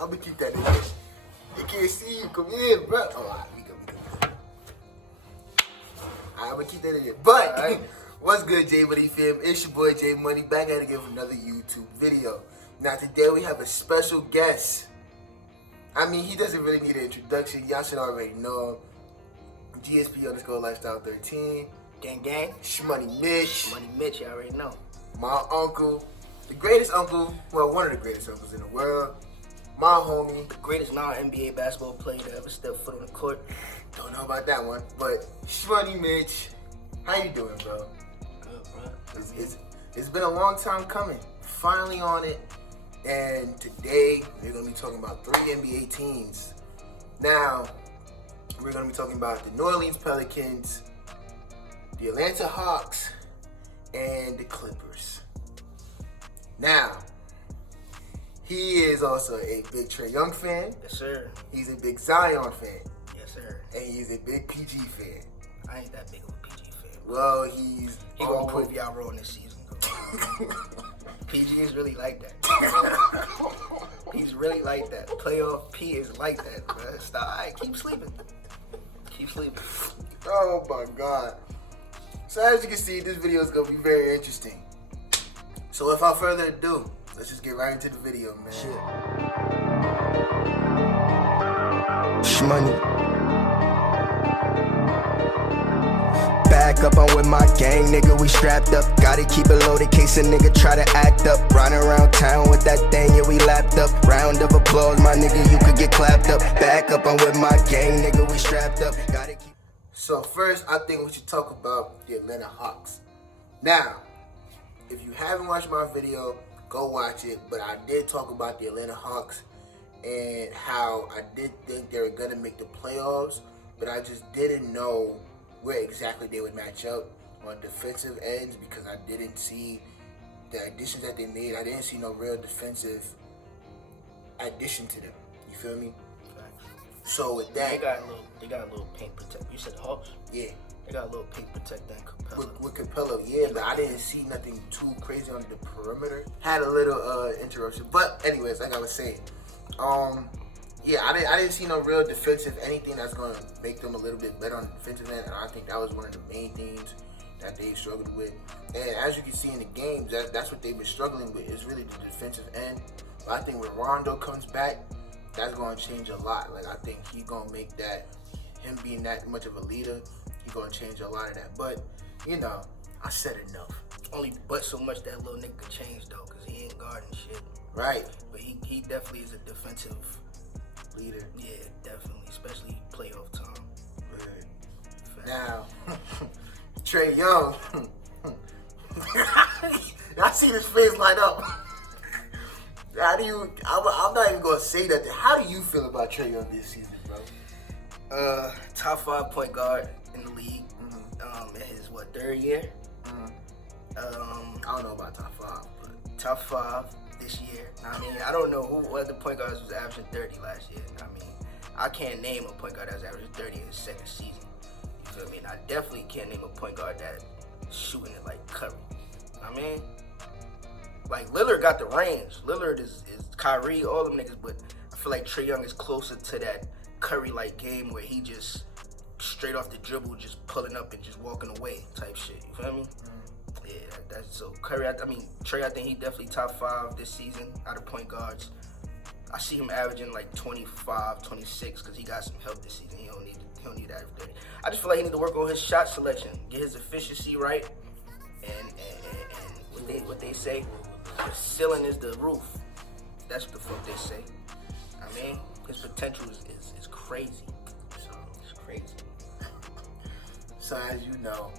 I'm gonna keep that in there. You can't see you. Come here, bro. Oh, all right, we go. I'm gonna keep that in there. But right. What's good, shmoneyy fam? It's your boy J Money back at it again with another YouTube video. Now today we have a special guest. I mean, he doesn't really need an introduction. Y'all should already know him. GSP_lifestyle13. Gang gang. Shmoneyy Mitch. Shmoneyy Mitch, you already know. My uncle, the greatest uncle, well, one of the greatest uncles in the world. My homie. The greatest non-NBA basketball player to ever step foot on the court. Don't know about that one, but Shmoneyy Mitch. How you doing, bro? Good, bro. It's been a long time coming. Finally on it. And today, we're going to be talking about 3 NBA teams. Now, we're going to be talking about the New Orleans Pelicans, the Atlanta Hawks, and the Clippers. Now, he is also a big Trae Young fan. Yes, sir. He's a big Zion fan. Yes, sir. And he's a big PG fan. I ain't that big of a PG fan. Well, he's... He gonna prove y'all wrong this season. PG is really like that. He's really like that. Playoff P is like that, bro. Stop. All right, keep sleeping. Keep sleeping. Oh my God. So as you can see, this video is gonna be very interesting. So without further ado, let's just get right into the video, man. Shmoneyy. Back up, I'm with my gang, nigga, we strapped up. Gotta keep it loaded, case a nigga try to act up. Riding around town with that thing, yeah, we lapped up. Round of applause, my nigga, you could get clapped up. Back up, I'm with my gang, nigga, we strapped up. Gotta keep... So first, I think we should talk about the Atlanta Hawks. Now, if you haven't watched my video, go watch it. But I did talk about the Atlanta Hawks and how I did think they were gonna make the playoffs, but I just didn't know where exactly they would match up on defensive ends because I didn't see the additions that they made. I didn't see no real defensive addition to them. You feel me? So with that, they got a little paint protect. You said the Hawks? Yeah. They got a little paint protector and Capella. With Capella, yeah, but I didn't see nothing too crazy on the perimeter. Had a little interruption, but anyways, like I was saying, yeah, I didn't see no real defensive anything that's going to make them a little bit better on the defensive end, and I think that was one of the main things that they struggled with. And as you can see in the games, that's what they've been struggling with, is really the defensive end. But I think when Rondo comes back, that's going to change a lot. Like, I think he's going to make that, him being that much of a leader, he's going to change a lot of that. But, you know, I said enough. Only but so much that little nigga could change, though, because he ain't guarding shit. Right. But he definitely is a defensive leader. Yeah, definitely, especially playoff time. Right. Now, Trae Young, I see his face light up. How do you? I'm not even gonna say that. How do you feel about Trae Young this season, bro? Top 5 point guard in the league. In his third year. I don't know about top 5, but top 5 this year. I mean, I don't know who other point guards was averaging 30 last year. I mean, I can't name a point guard that was averaging 30 in his second season. You feel me? And I definitely can't name a point guard that shooting it like Curry. I mean, like Lillard got the range. Lillard is Kyrie, all them niggas, but I feel like Trae Young is closer to that Curry-like game where he just straight off the dribble, just pulling up and just walking away type shit. You feel me? Yeah, that's so Curry. I mean, Trae, I think he definitely top 5 this season out of point guards. I see him averaging like 25, 26 because he got some help this season. He don't need that 30. I just feel like he need to work on his shot selection, get his efficiency right, and what they say, the ceiling is the roof. That's what the fuck they say. I mean, his potential is crazy. So it's crazy. So as you know,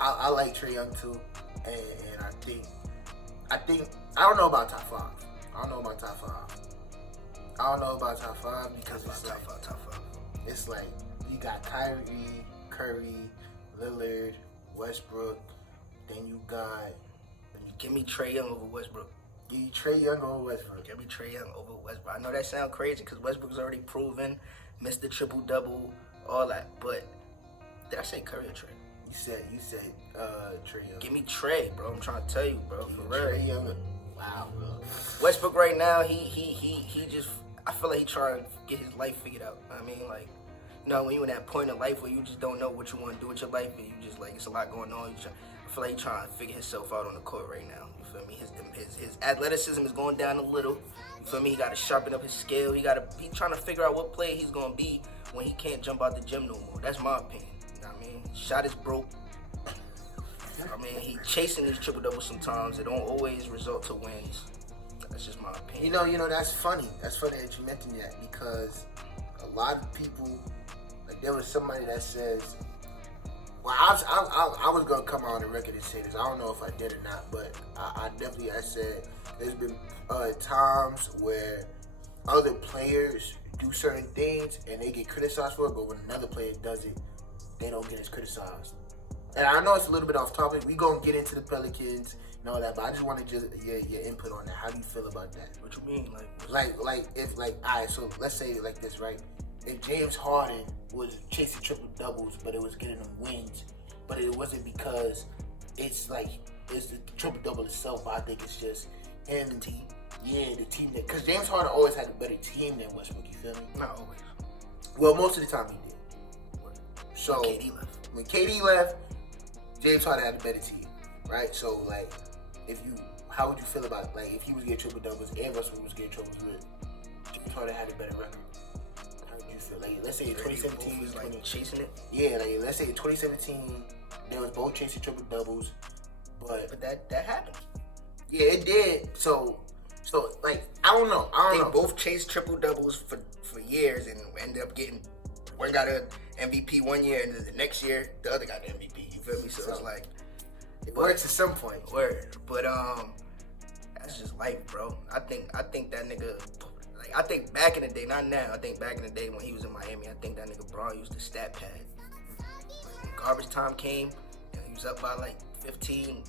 I like Trae Young too, and I think I don't know about top 5. I don't know about top 5 because top five. It's like you got Kyrie, Curry, Lillard, Westbrook, then you got. Give me Trae Young over Westbrook. Give you Trae Young over Westbrook. Give me Trae Young over Westbrook. I know that sounds crazy because Westbrook's already proven, missed the triple-double, all that. But did I say Curry or Trae? You said Trae Young. Give me Trae, bro. I'm trying to tell you, bro. For real. Trae Young Wow, bro. Westbrook right now, he just, I feel like he trying to get his life figured out. I mean, like, you know, when you in that point in life where you just don't know what you want to do with your life, and you just like, it's a lot going on. I feel like he's trying to figure himself out on the court right now. You feel me? His athleticism is going down a little. You feel me? He got to sharpen up his skill. He's trying to figure out what player he's gonna be when he can't jump out the gym no more. That's my opinion. You know what I mean? Shot is broke. I mean, he chasing these triple doubles sometimes. It don't always result to wins. That's just my opinion. You know, that's funny. That's funny that you mentioned that because a lot of people, like there was somebody that says, well, I was gonna come out on the record and say this. I don't know if I did or not, but I said there's been times where other players do certain things and they get criticized for it, but when another player does it, they don't get as criticized. And I know it's a little bit off topic. We gonna get into the Pelicans and all that, but I just wanted your input on that. How do you feel about that? What you mean, Like if all right, so let's say it like this, right? If James Harden was chasing triple doubles, but it was getting them wins, but it wasn't because it's the triple double itself. I think it's just him and team. Yeah, the team that, because James Harden always had a better team than Westbrook. You feel me? Not always. Well, most of the time he did. So When KD left, James Harden had a better team, right? So like, how would you feel about like if he was getting triple doubles and Westbrook was getting triple doubles, James Harden had a better record? How would you feel? Like, let's say in 2017 was like chasing it. Yeah, like let's say in 2017 they was both chasing triple doubles, but that happened. Yeah, it did. So like I don't know. They both chased triple doubles for years and ended up getting one got an MVP one year and then the next year the other got the MVP. You feel me? So it's like it works at some point. Word, but that's just life, bro. I think that nigga. Like, I think back in the day, not now. I think back in the day when he was in Miami, I think that nigga Braun used the stat pad. When garbage time came and he was up by like 15.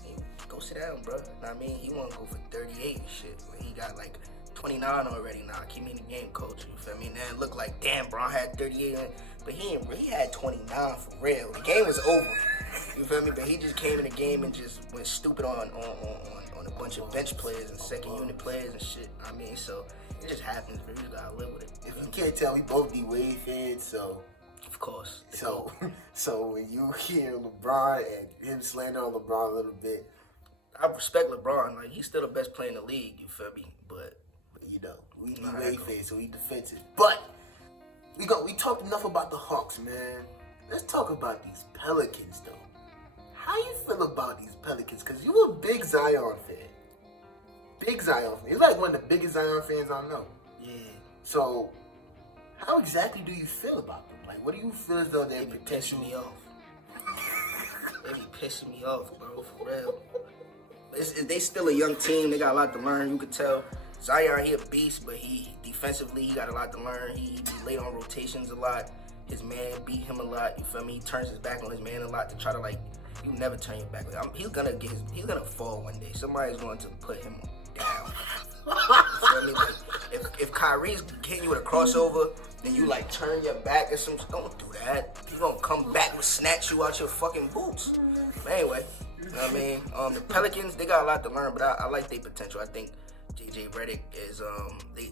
Go sit down, bro. You know what I mean? He want to go for 38 and shit. When he got like 29 already now. Keep me in the game, coach. You feel me? Now it looked like, damn, Braun had 38, but he had 29 for real. The game was over. You feel me? But he just came in the game and just went stupid on a bunch of bench players and second unit players and shit. I mean, so it just happens, but you just gotta live with it. If you can't tell, we both be Wade fans, so. Of course. So when you hear LeBron and him slander on LeBron a little bit, I respect LeBron. Like, he's still the best player in the league. You feel me? But you know, we be Wade fans, so we defensive. But we talked enough about the Hawks, man. Let's talk about these Pelicans, though. How you feel about these Pelicans? Because you a big Zion fan. Big Zion fan. You're like one of the biggest Zion fans I know. Yeah. So, how exactly do you feel about them? Like, what do you feel as though they're They be pissing me off. They be pissing me off, bro, for real. They still a young team. They got a lot to learn. You could tell. Zion, he a beast, but he defensively, he got a lot to learn. He be late on rotations a lot. His man beat him a lot. You feel me? He turns his back on his man a lot to try to, like, you never turn your back. Like, he's gonna fall one day. Somebody's going to put him down. You feel me? Like, if Kyrie's hitting you with a crossover, then you like turn your back or something. Don't do that. He's gonna come back and snatch you out your fucking boots. But anyway, you know what I mean? The Pelicans, they got a lot to learn, but I like their potential. I think JJ Redick is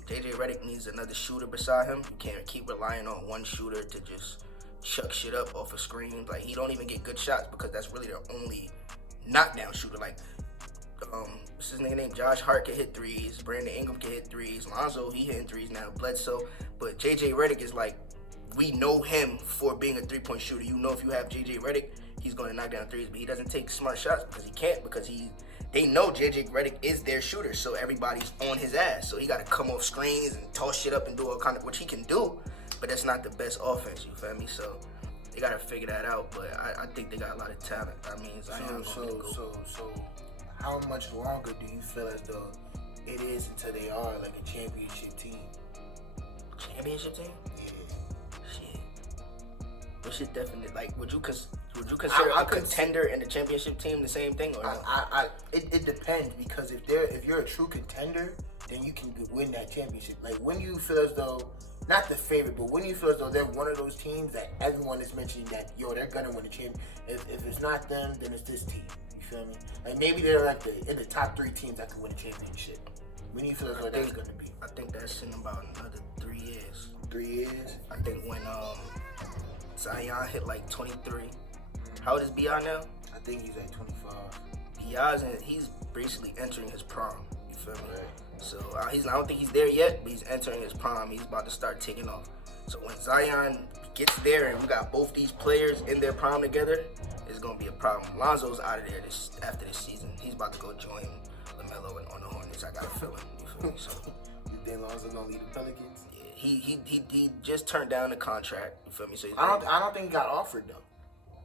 JJ Redick needs another shooter beside him. You can't keep relying on one shooter to just chuck shit up off a screen. Like, he don't even get good shots because that's really their only knockdown shooter. Like, what's his nigga name? Josh Hart can hit threes. Brandon Ingram can hit threes. Lonzo, he hitting threes now. Bledsoe. But JJ Redick is like, we know him for being a three-point shooter. You know, if you have JJ Redick, he's going to knock down threes, but he doesn't take smart shots because he can't, because they know JJ Redick is their shooter, so everybody's on his ass. So he got to come off screens and toss shit up and do all kind of, which he can do, but that's not the best offense, you feel me? So they got to figure that out, but I think they got a lot of talent. I mean, so how much longer do you feel as though it is until they are like a championship team? Championship team? Yeah. Shit. But shit, definitely. Like, would you consider a contender and a championship team the same thing, or no? It depends, because if you're a true contender, then you can win that championship. Like, when you feel as though, not the favorite, but when you feel as though they're one of those teams that everyone is mentioning that, yo, they're gonna win the championship. If it's not them, then it's this team. You feel me? Like maybe they're like in the top 3 teams that can win a championship. When do you feel like that's gonna be? I think that's in about another 3 years. 3 years? I think when Zion hit like 23. How old is B.I. now? I think he's like 25. He's basically entering his prime. You feel me? Right. So I don't think he's there yet, but he's entering his prime. He's about to start taking off. So when Zion gets there and we got both these players in their prime together, it's gonna be a problem. Lonzo's out of there after this season. He's about to go join LaMelo on the Hornets. I got a feeling. You feel me? So you think Lonzo gonna leave the Pelicans? yeah, he just turned down the contract. You feel me? So I don't think he got offered though.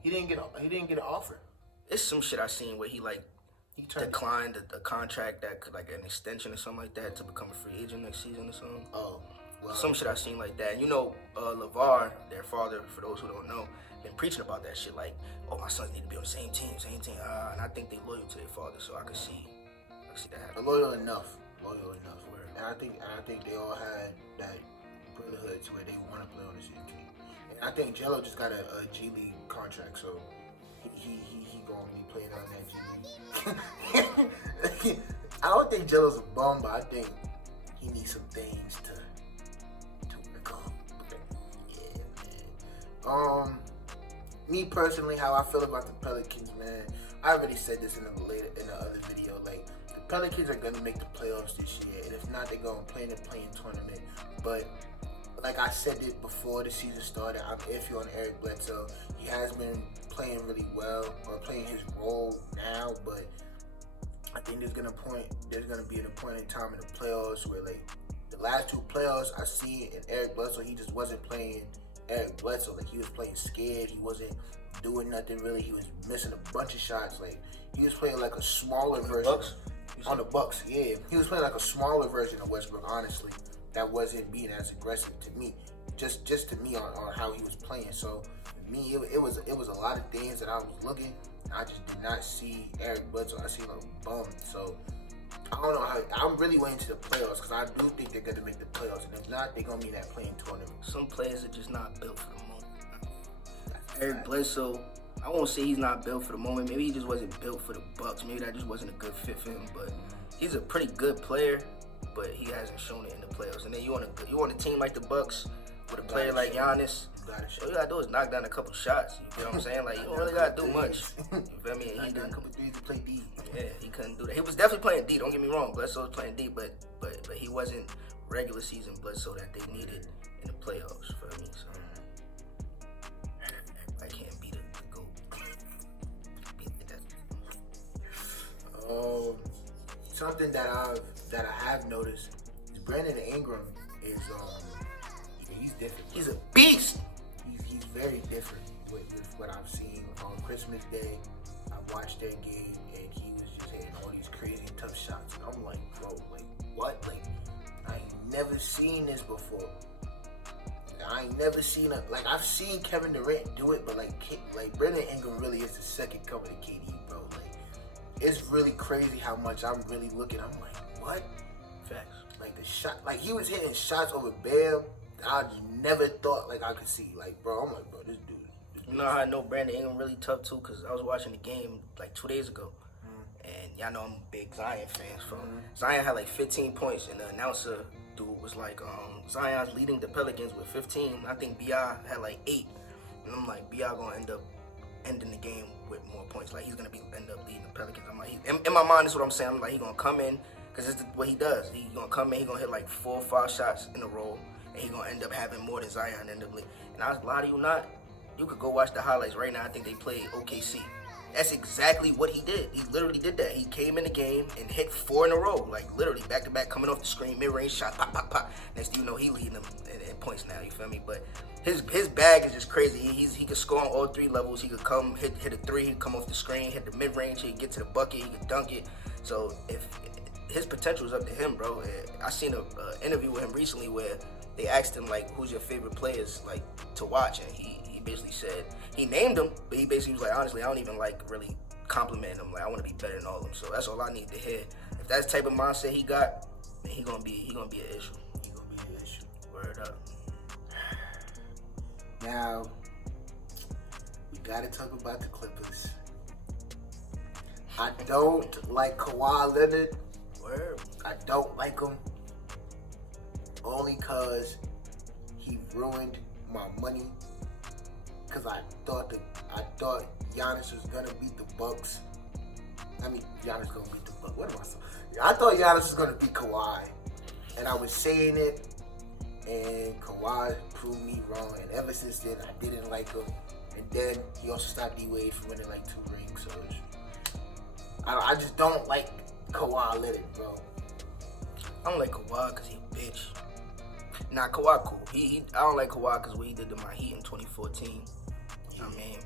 He didn't get an offer. It's some shit I seen where he declined a contract that could like an extension or something like that to become a free agent next season or something. Oh, well. Some shit I seen like that. And you know, LeVar, their father, for those who don't know, been preaching about that shit. Like, oh, my sons need to be on the same team. And I think they loyal to their father, so I could see that happen. Loyal enough. And I think they all had that brotherhood to where they want to play on the same team. And I think Jello just got a G League contract, so he gonna be playing on that G League. I don't think Jello's a bum, but I think he needs some things to work on. Yeah, man. Me personally, how I feel about the Pelicans, man. I already said this in the other video. Like, the Pelicans are gonna make the playoffs this year, and if not, they're gonna play in the play-in tournament. But like I said it before the season started, I'm iffy on Eric Bledsoe. He has been playing really well, or playing his role now, but I think there's gonna be an point in time in the playoffs where, like, the last 2 playoffs I see in Eric Bledsoe, he just wasn't playing Eric Bledsoe. Like, he was playing scared. He wasn't doing nothing really. He was missing a bunch of shots. Like, he was playing like a smaller version on the Bucks. Yeah, he was playing like a smaller version of Westbrook. Honestly, that wasn't being as aggressive to me. Just to me on how he was playing. So me, it was a lot of things that I was looking. I just did not see Eric Bledsoe. I see him a bum. So I don't know how. I'm really waiting to the playoffs because I do think they're going to make the playoffs, and if not, they're going to be in that play-in tournament. Some players are just not built for the moment. Eric Bledsoe, I won't say he's not built for the moment. Maybe he just wasn't built for the Bucks. Maybe that just wasn't a good fit for him. But he's a pretty good player, but he hasn't shown it in the playoffs. And then you want a team like the Bucks with a player like Giannis. All you gotta do is knock down a couple shots. You feel what I'm saying? Like, you don't really gotta do much. You feel me? He done a couple threes to play D. Yeah, he couldn't do that. He was definitely playing D. Don't get me wrong. Bledsoe was playing D, but he wasn't regular season Bledsoe that they needed in the playoffs. You feel me? So I can't beat the GOAT. Something that I have noticed is Brandon Ingram is he's different. He's a beast. He's very different with what I've seen on Christmas Day. I watched that game and he was just hitting all these crazy tough shots. And I'm like, bro, like what? Like, I ain't never seen this before. I ain't never seen like, I've seen Kevin Durant do it, but like Brandon Ingram really is the second coming to KD, bro. Like, it's really crazy how much I'm really looking. I'm like, what? Facts. Like the shot, like he was hitting shots over Bam. I just never thought like I could see. Like, bro, I'm like, bro, this dude. You know how I know Brandon Ingram really tough too? Because I was watching the game like 2 days ago. And y'all know I'm a big Zion fan. So Zion had like 15 points, and the announcer dude was like, Zion's leading the Pelicans with 15. I think B.I. had like 8. And I'm like, B.I. gonna end up ending the game with more points. Like, he's gonna end up leading the Pelicans. I'm like, in my mind, this is what I'm saying. I'm like, he gonna come in, because this is what he does. He gonna come in, he gonna hit like 4 or 5 shots in a row, and he gonna end up having more than Zion end up leading. And I was lie to you not, you could go watch the highlights right now. I think they played OKC. That's exactly what he did. He literally did that. He came in the game and hit 4 in a row, like literally back to back, coming off the screen, mid-range shot, pop, pop, pop. Next thing you know, he leading them in points now. You feel me? But his bag is just crazy. He could score on all 3 levels. He could come hit a 3. He could come off the screen, hit the mid-range. He could get to the bucket. He could dunk it. So if his potential is up to him, bro. I seen an interview with him recently where they asked him like, who's your favorite players like to watch, and he basically said, he named them, but he basically was like, honestly, I don't even like really complimenting them. Like, I want to be better than all of them. So that's all I need to hear. If that's the type of mindset he got, then he gonna be an issue. He gonna be an issue. Word up. Now we gotta talk about the Clippers. I don't like Kawhi Leonard. Word. I don't like him only because he ruined my money. Because I thought Giannis was gonna beat the Bucks. I mean, Giannis gonna beat the Bucks. What am I saying? I thought Giannis was gonna beat Kawhi, and I was saying it, and Kawhi proved me wrong. And ever since then, I didn't like him. And then he also stopped D-Wade from winning like 2 rings. So I just don't like Kawhi Leonard, bro. I don't like Kawhi because he a bitch. Nah, Kawhi cool. I don't like Kawhi because what he did to my Heat in 2014. Yeah. I mean,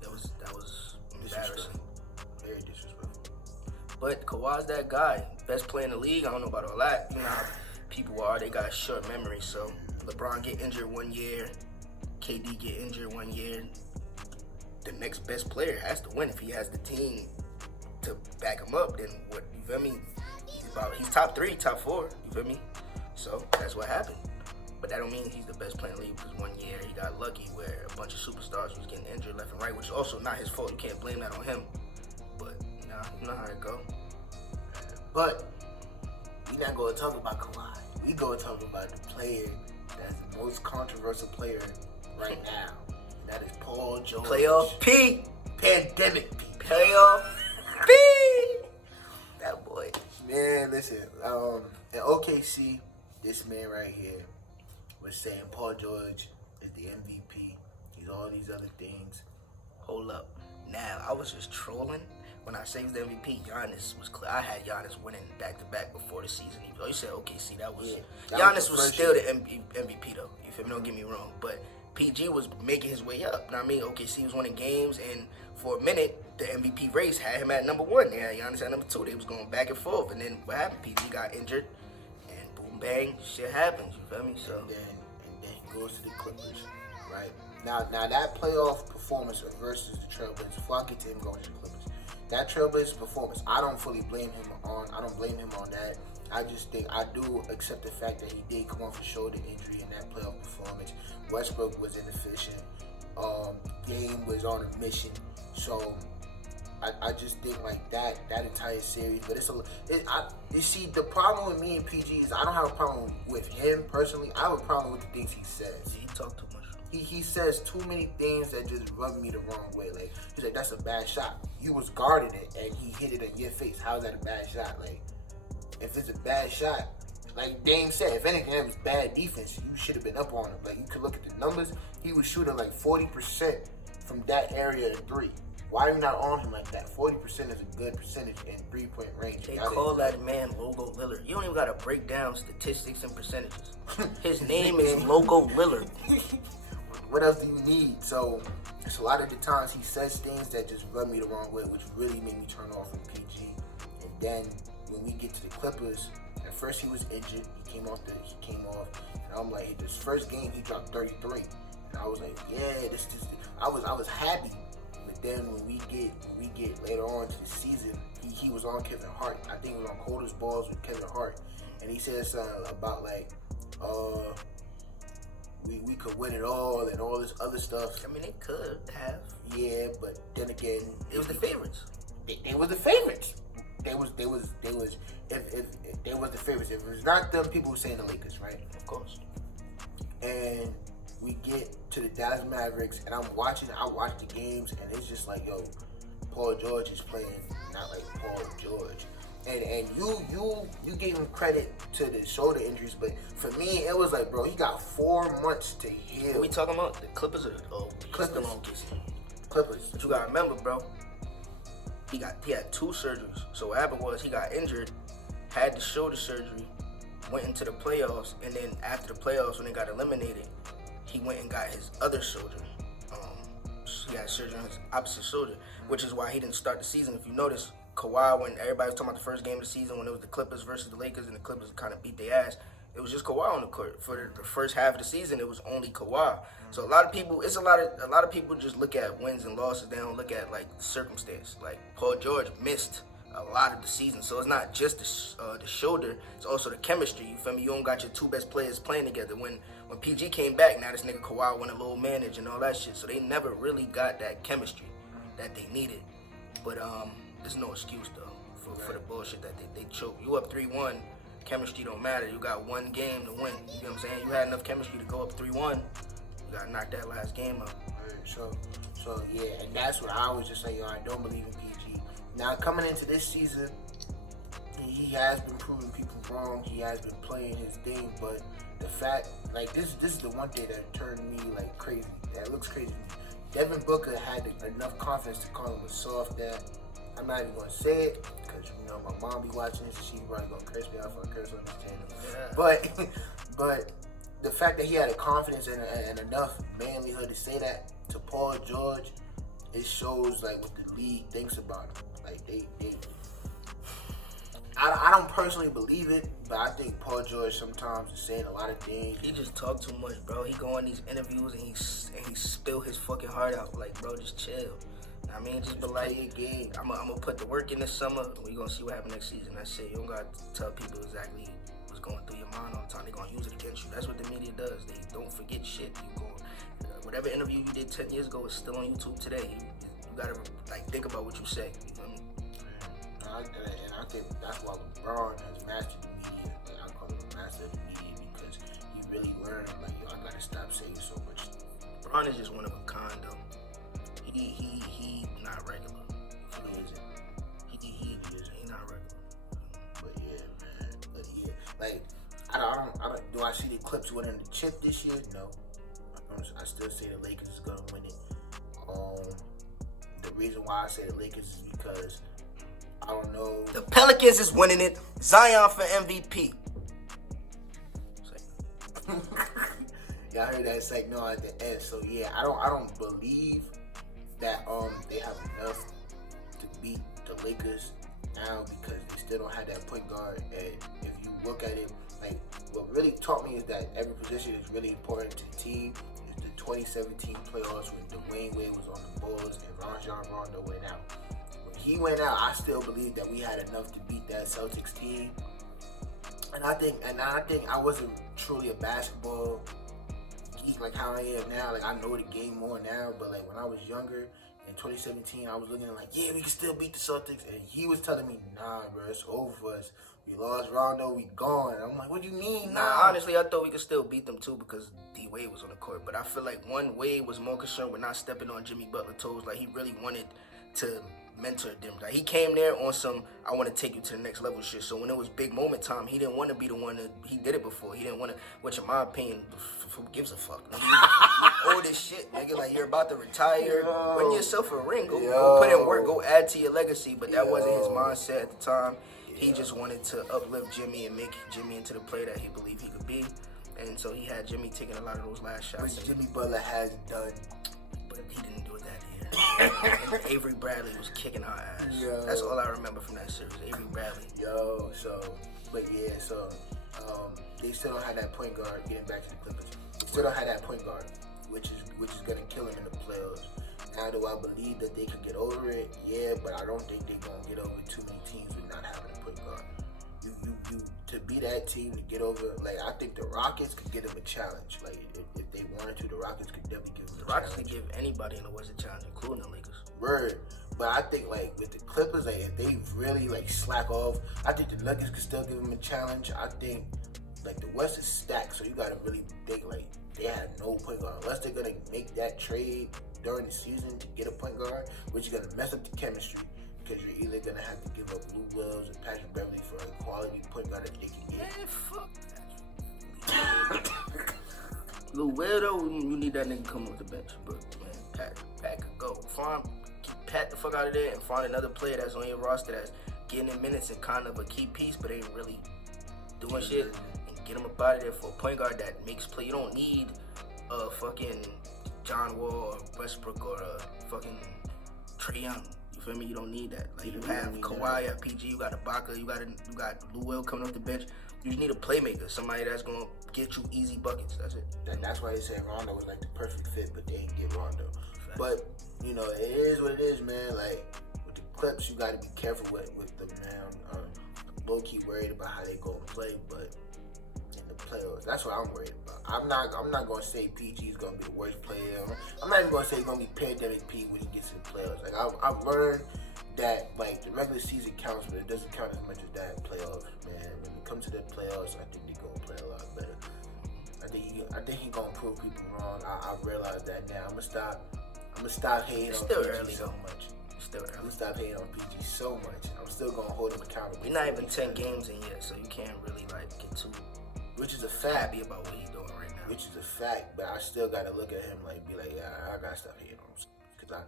that was embarrassing. Very disrespectful. But Kawhi's that guy, best player in the league. I don't know about all that. You know how people are. They got a short memory. So LeBron get injured 1 year, KD get injured 1 year. The next best player has to win if he has the team to back him up. Then what? You feel me? He's top 3, top 4. You feel me? So that's what happened. But that don't mean he's the best player in the league because 1 year he got lucky where a bunch of superstars was getting injured left and right, which is also not his fault. You can't blame that on him. But nah, you know how it go. But we not going to talk about Kawhi. We going to talk about the player that's the most controversial player right now. And that is Paul George. Playoff P. Pandemic P. Playoff P. That boy. Man, listen. In OKC, this man right here was saying Paul George is the MVP. He's all these other things. Hold up. Now, I was just trolling. When I say he's the MVP, Giannis was clear. I had Giannis winning back-to-back before the season. You said OKC, that was... Yeah, Giannis was was still the MVP, though. You feel me? Don't get me wrong. But PG was making his way up. You know what I mean? OKC was winning games, and for a minute, the MVP race had him at number 1. They had Giannis at number 2. They was going back and forth. And then what happened? PG got injured, and boom, bang, shit happens. You feel me? So... And then he goes to the Clippers, right? Now that playoff performance versus the Trailblazers, before I get to him going to the Clippers, that Trailblazers performance, I don't blame him on that. I just think I do accept the fact that he did come off a shoulder injury in that playoff performance. Westbrook was inefficient. Game was on a mission. So I just think like that entire series. But you see, the problem with me and PG is I don't have a problem with him personally. I have a problem with the things he says. He talked too much. He says too many things that just rub me the wrong way. Like, he's like, that's a bad shot. You was guarding it and he hit it in your face. How's that a bad shot? Like, if it's a bad shot, like Dame said, if anything, that was bad defense. You should have been up on him. Like, you could look at the numbers. He was shooting like 40% from that area in 3. Why are you not on him like that? 40% is a good percentage in 3-point range. They call that man Logo Lillard. You don't even got to break down statistics and percentages. His name is Logo Lillard. What else do you need? So a lot of the times he says things that just rub me the wrong way, which really made me turn off from PG. And then when we get to the Clippers, at first he was injured. He came off, and I'm like, this first game he dropped 33, and I was like, yeah, this. I was happy. But then when we get later on to the season, he was on Kevin Hart. I think he was on Coldest Balls with Kevin Hart, and he said something about like, we could win it all and all this other stuff. I mean, they could have. Yeah, but then again, it was the favorites. They was the favorites. They was if they was the favorites. If it was not them, people were saying the Lakers, right? Of course. And we get to the Dallas Mavericks, and I watch the games, and it's just like, yo, Paul George is playing not like Paul George. And you gave him credit to the shoulder injuries, but for me, it was like, bro, he got 4 months to heal. What we talking about? The Clippers or Clippers? Clippers. But you gotta remember, bro, he had 2 surgeries. So what happened was he got injured, had the shoulder surgery, went into the playoffs, and then after the playoffs, when they got eliminated, he went and got his other shoulder. He had surgery on his opposite shoulder, which is why he didn't start the season. If you notice, Kawhi, when everybody was talking about the first game of the season, when it was the Clippers versus the Lakers, and the Clippers kind of beat their ass, it was just Kawhi on the court. For the first half of the season, it was only Kawhi. So a lot of people just look at wins and losses. They don't look at like circumstance. Like Paul George missed a lot of the season, so it's not just the shoulder; it's also the chemistry. You feel me? You don't got your 2 best players playing together. When PG came back, now this nigga Kawhi went a little manage and all that shit. So they never really got that chemistry that they needed. But there's no excuse though for the bullshit that they choke. You up 3-1, chemistry don't matter. You got one game to win. You know what I'm saying? You had enough chemistry to go up 3-1. You gotta knock that last game out. So yeah, and that's what I was just saying. I don't believe in PG. Now coming into this season, he has been proving people wrong. He has been playing his thing, but the fact, like this is the one thing that turned me like crazy. That looks crazy to me. Devin Booker had enough confidence to call him a soft dad. I'm not even gonna say it because you know my mom be watching this and she probably gonna curse me out for a curse on this channel. But the fact that he had a confidence and enough manlyhood to say that to Paul George, it shows like what the league thinks about him. Like I don't personally believe it, but I think Paul George sometimes is saying a lot of things. He just talk too much, bro. He go on these interviews and he spill his fucking heart out. Like, bro, just chill. I mean, just be like, your game. I'm gonna put the work in this summer. We gonna see what happens next season. That's it. You don't gotta tell people exactly what's going through your mind all the time. They gonna use it against you. That's what the media does. They don't forget shit. You go, whatever interview you did 10 years ago is still on YouTube today. You gotta like think about what you say. You know what I mean? And I think that's why LeBron has mastered the media. Like, I call him a master of the media because he really learned, like, yo, I gotta stop saying so much. LeBron is just one of a kind, though. He not regular. He isn't. He not regular. But yeah, man. But yeah, like, I don't. Do I see the Clips winning the chip this year? No. I still say the Lakers is gonna win it. The reason why I say the Lakers is because I don't know. The Pelicans is winning it. Zion for MVP. Y'all heard that signal at the end. So yeah, I don't believe that they have enough to beat the Lakers now because they still don't have that point guard. And if you look at it, like what really taught me is that every position is really important to the team. It's the 2017 playoffs when Dwayne Wade was on the Bulls and Rajon Rondo went out. He went out, I still believe that we had enough to beat that Celtics team. And I think I wasn't truly a basketball geek like how I am now. Like I know the game more now, but like when I was younger in 2017, I was looking at like, yeah, we can still beat the Celtics. And he was telling me, nah, bro, it's over for us. We lost Rondo, we gone. And I'm like, what do you mean? Nah, honestly, I thought we could still beat them too because D Wade was on the court. But I feel like Wade was more concerned with not stepping on Jimmy Butler's toes. Like he really wanted to mentor them. Like he came there on some I want to take you to the next level shit. So when it was big moment time, he didn't want to be the one that he did it before. He didn't want to, which in my opinion, who gives a fuck? You old as shit, nigga. Like you're about to retire. Win yourself a ring. Go put in work. Go add to your legacy. But that wasn't his mindset at the time. He just wanted to uplift Jimmy and make Jimmy into the player that he believed he could be. And so he had Jimmy taking a lot of those last shots. Which Jimmy Butler has done. But he didn't do it that year. And Avery Bradley was kicking our ass. Yo. That's all I remember from that series. Avery Bradley. They still don't have that point guard. Getting back to the Clippers, they still don't have that point guard, which is gonna kill him in the playoffs. Now, do I believe that they could get over it? Yeah, but I don't think they're gonna get over too many teams with not having a point guard. You to be that team to get over, like I think the Rockets could give them a challenge. Like if they wanted to, the Rockets could definitely give them a challenge. The Rockets could give anybody in the West a challenge, including the Lakers. Word. But I think like with the Clippers, like if they really like slack off, I think the Nuggets could still give them a challenge. I think like the West is stacked, so you gotta really think like they have no point guard unless they're gonna make that trade during the season to get a point guard, which is gonna mess up the chemistry because you're either gonna have to give up Lou Wills and Patrick Beverly for a quality point guard that they can get. Man, fuck that. Lou Will though, you need that nigga come off the bench, but man, Pat could go. Keep Pat the fuck out of there and find another player that's on your roster that's getting in minutes and kind of a key piece, but ain't really doing shit. And get him up out of there for a point guard that makes play. You don't need a fucking John Wall or Westbrook or a fucking Trae Young. You feel me? You don't need that. Like you have Kawhi at PG, you got Ibaka, you got Lou Will coming off the bench. You just need a playmaker, somebody that's gonna get you easy buckets. That's it. And that's why they said Rondo was like the perfect fit, but they didn't get Rondo. But you know, it is what it is, man. Like with the Clips, you got to be careful with them, man. I'm low key worried about how they go and play, but in the playoffs, that's what I'm worried about. I'm not gonna say PG is gonna be the worst player. I'm not even gonna say he's gonna be pandemic P when he gets to the playoffs. Like I've learned that like the regular season counts, but it doesn't count as much as that playoffs, man. When it comes to the playoffs, I think they're gonna play a lot better. I think he gonna prove people wrong. I realize that now. I'm gonna stop hating on PG so much. It's still early. I'm gonna stop hating on PG so much. I'm still gonna hold him accountable. We're not even 10 games in yet, so you can't really like get too which is a fact. Happy about what he's doing right now. Which is a fact, but I still gotta look at him like be like, yeah, I gotta stop hating on him. Cause I'm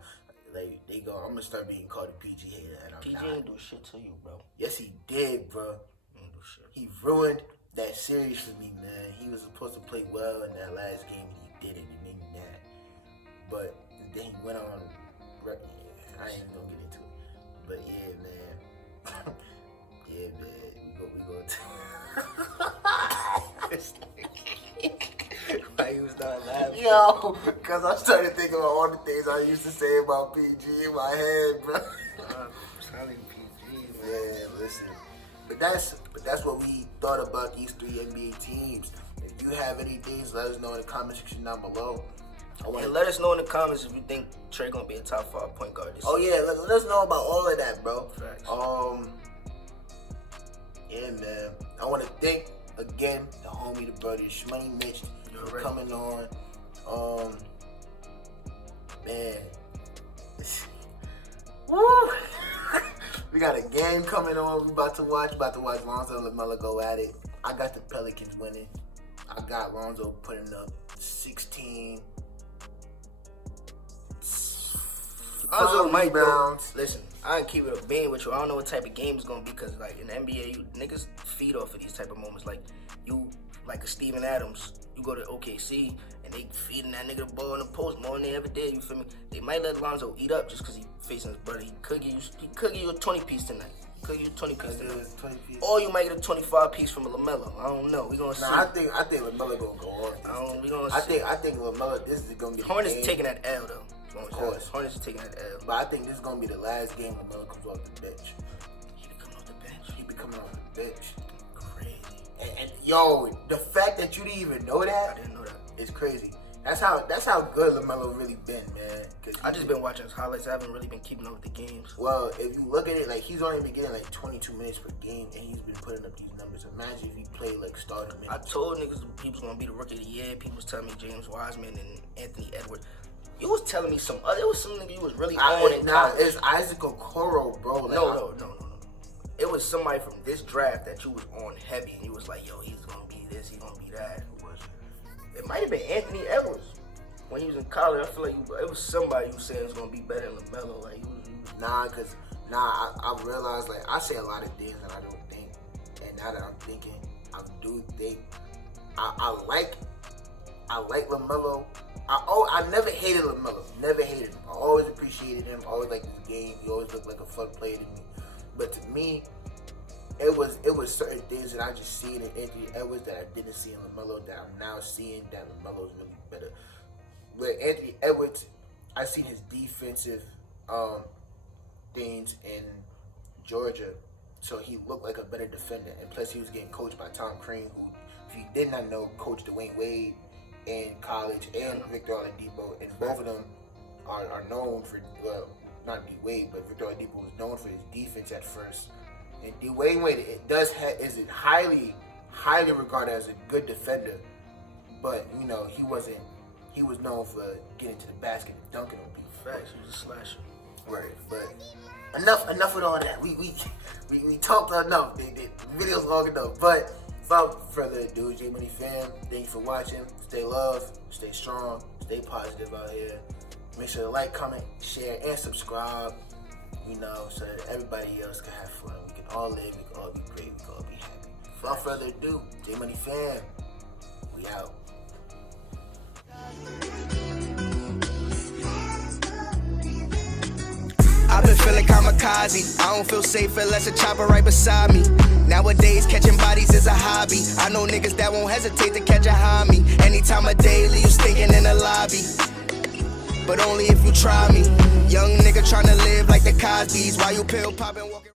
gonna start being called a PG hater, and I'm PG not. ain't do shit to you, bro. Yes, he did, bro. He ain't do shit. He ruined that series for me, man. He was supposed to play well in that last game, and he didn't, and then he that. But then he went on. I ain't even gonna get into it. But yeah, man. Yeah, man. We go. Why you was not laughing? Yo, cause I started thinking about all the things I used to say about PG in my head, bro. I'm telling you, PG, man. Yeah, listen. But that's what we thought about these 3 NBA teams. If you have any things, let us know in the comment section down below. And let us know in the comments if you think Trey gonna be a top 5 point guard this year. year. Yeah, let us know about all of that, bro. Facts. Yeah, man. I want to thank again the homie, the brother, Shmoneyy Mitch, for coming on. Man. Woo! We got a game coming on. We about to watch Lonzo and LaMelo go at it. I got the Pelicans winning. I got Lonzo putting up 16. Lonzo might rebounds. Listen, I can keep it a bean with you. I don't know what type of game it's gonna be because, like in the NBA, you niggas feed off of these type of moments. Like you, like a Steven Adams, you go to OKC and they feeding that nigga the ball in the post more than they ever did. You feel me? They might let Lonzo eat up just because he facing his brother. He could give you a 20 piece tonight. Or you might get a 25 piece from a LaMelo. I don't know. We gonna see. I think LaMelo gonna go on. We gonna see. I think LaMelo. This is gonna be. Hornets taking that L though. Of course. Hornets is taking that L. But I think this is gonna be the last game LaMelo comes off the bench. He be coming off the bench. Crazy. And yo, the fact that you didn't even know that. I didn't know that. It's crazy. That's how good LaMelo really been, man. I just been watching his highlights. I haven't really been keeping up with the games. Well, if you look at it, like he's only been getting like 22 minutes per game, and he's been putting up these numbers. Imagine if he played like starting minutes. I told niggas he was gonna be the rookie of the year. People was telling me James Wiseman and Anthony Edwards. You was telling me it was some nigga you was really on in college. It's Isaac Okoro, bro. Like, no. It was somebody from this draft that you was on heavy, and you was like, yo, he's gonna be this, he's gonna be that. It might have been Anthony Edwards when he was in college. I feel like it was somebody who said it was gonna be better than LaMelo. Like I realized like I say a lot of things that I don't think, and now that I'm thinking, I do think I like LaMelo. I never hated LaMelo. Never hated him. I always appreciated him. Always liked his game. He always looked like a fun player to me. But to me, it was certain things that I just seen in Anthony Edwards that I didn't see in LaMelo that I'm now seeing that LaMelo's really better. With Anthony Edwards, I seen his defensive things in Georgia, so he looked like a better defender. And plus, he was getting coached by Tom Crean, who, if you did not know, coached Dwayne Wade in college, and Victor Oladipo, and both of them are known for, well, not D Wade, but Victor Oladipo was known for his defense at first. And Dwayne Wade is highly regarded as a good defender, but you know he was known for getting to the basket and dunking on people. Facts, he was a slasher. Right, but enough with all that. We talked enough. The video's long enough. But without further ado, J Money fam, thank you for watching. Stay loved, stay strong, stay positive out here. Make sure to like, comment, share, and subscribe. You know, so that everybody else can have fun. We can all live, we can all be great, we can all be happy. Without further ado, J Money fam, we out. I've been feeling kamikaze. I don't feel safe unless a chopper right beside me. Nowadays, catching bodies is a hobby. I know niggas that won't hesitate to catch a homie. Anytime of day, leave you stinking in the lobby. But only if you try me. Young nigga tryna live like the Cosbys. While you pill poppin', walking.